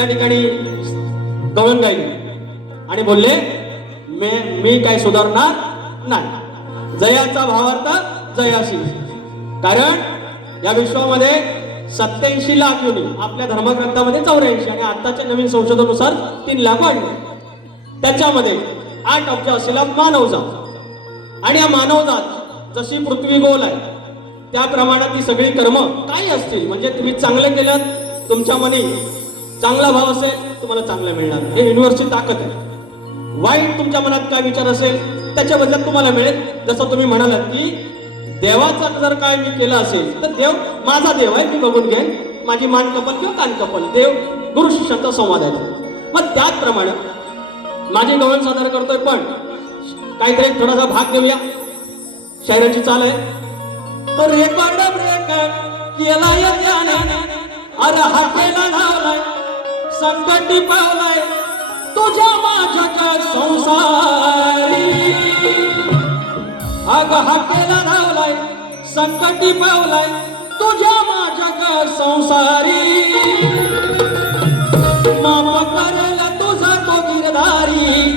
त्या ठिकाणी गवळण गायली आणि बोलले मी मी काय सुधारणार नाही. जयाचा भावार्थ जयाशी. कारण या विश्वामध्ये सत्याऐंशी लाख युनी आपल्या धर्मग्रंथामध्ये चौऱ्याऐंशी आणि आताच्या नवीन संशोधनानुसार तीन लाख वाढले. त्याच्यामध्ये आठ अब्ज असलेला मानवजात. आणि या मानवजात जशी पृथ्वी गोल आहे त्याप्रमाणे ती सगळी कर्म काही असतील? म्हणजे तुम्ही चांगले केलं तुमच्या मनी चांगला भाव असेल तुम्हाला चांगलं मिळणार. हे युनिव्हर्सची ताकद आहे. वाईट तुमच्या मनात काय विचार असेल त्याच्या बदल्यात तुम्हाला मिळेल. जसं तुम्ही म्हणालात की देवाचा जर काय मी केलं असेल तर देव माझा देव आहे मी बघून घेईन. माझी मान कपल किंवा कान कपल. देव गुरु शिष्याचा संवाद आहे. मग त्याचप्रमाणे माझी गवळ सादर करतोय पण काहीतरी थोडासा भाग देऊया. शायराची चाल आहे. रेकॉर्ड ब्रेक केला या त्याने अरे हा केला लावलाय संकटी पावलाय तुझ्या माझ्या संसारी. अग हाकेला धावलाय संकटी पावलाय तुझ्या माझ्या संसारी. माप करेल तुझा तो गिरधारी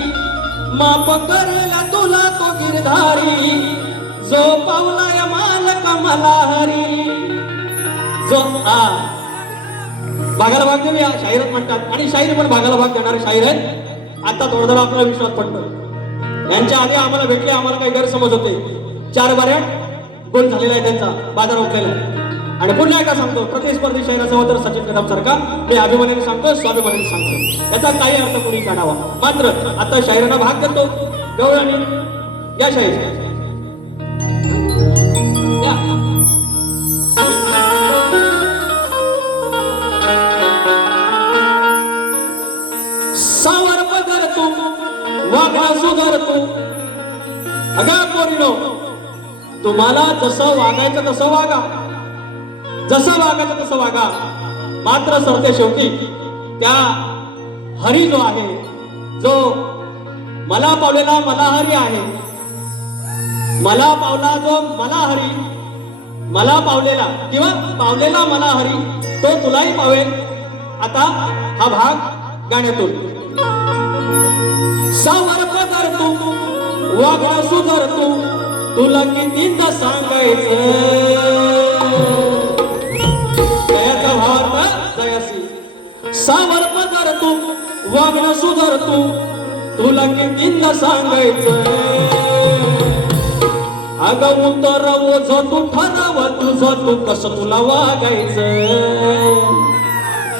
माप करेल तुला तो गिरधारी जो पावलाय मालक मला हरी. जो आ भागाला भाग देऊया शाहिरात म्हणतात. आणि शाहीर पण भागाला भाग देणारे शाहीर आहेत. आता थोडा थोडा आपला विश्वास पडतो. यांच्या आधी आम्हाला भेटले आम्हाला काही गैरसमज होते. चार बाऱ्या गोल झालेला आहे त्यांचा. बाजार उठलेला आहे. आणि पुन्हा एकदा सांगतो प्रतिस्पर्धी शाहिराचा होतर सचिन कदम सारखा. मी अभिमानाने सांगतो स्वाभिमानाने सांगतो. याचा काही अर्थ कोणी काढावा. मात्र आता शाहिरांना भाग देतो. गौरवानी या शाहीर. वाघा अगा पोरीनो तुम्हाला जसं वागायचं तसं वागा. जसं वागायचं तसं वागा. मात्र सरते शेवटी त्या हरी जो आहे जो मला पावलेला मला हरी आहे. मला पावला जो मला हरी मला पावलेला किंवा पावलेला मला हरी तो तुलाही पावेल. आता हा भाग गाण्यातून. सावर करतो वागणं सुधरतो तू तुला कितीदा सांगायचं? जयाचा भावार्थ जयासी तू वागणं सुधरतो तुला कितीदा सांगायचं? अगं उतर ओझ तू ठरव तुझं तू कसं तुला वागायचं?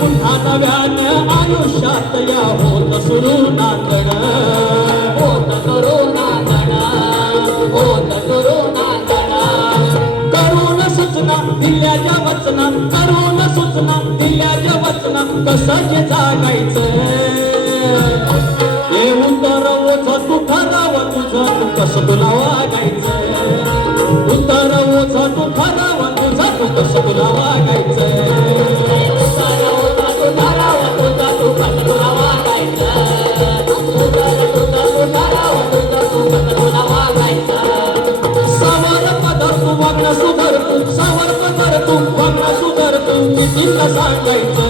पुन्हा नव्यानं आयुष्यात या होत सुरू नांदण होत करू। नांदण होत करू। नांदण करून सूचना दिल्याच्या वचना करून सूचना दिल्याच्या वचना कसं जे जागायचं? हे उतर ओझ तू ठराव तुझं कसं तुला सुधरतो सावरकर मरतो वाकडा सुधरतो कितीला सांगायचं.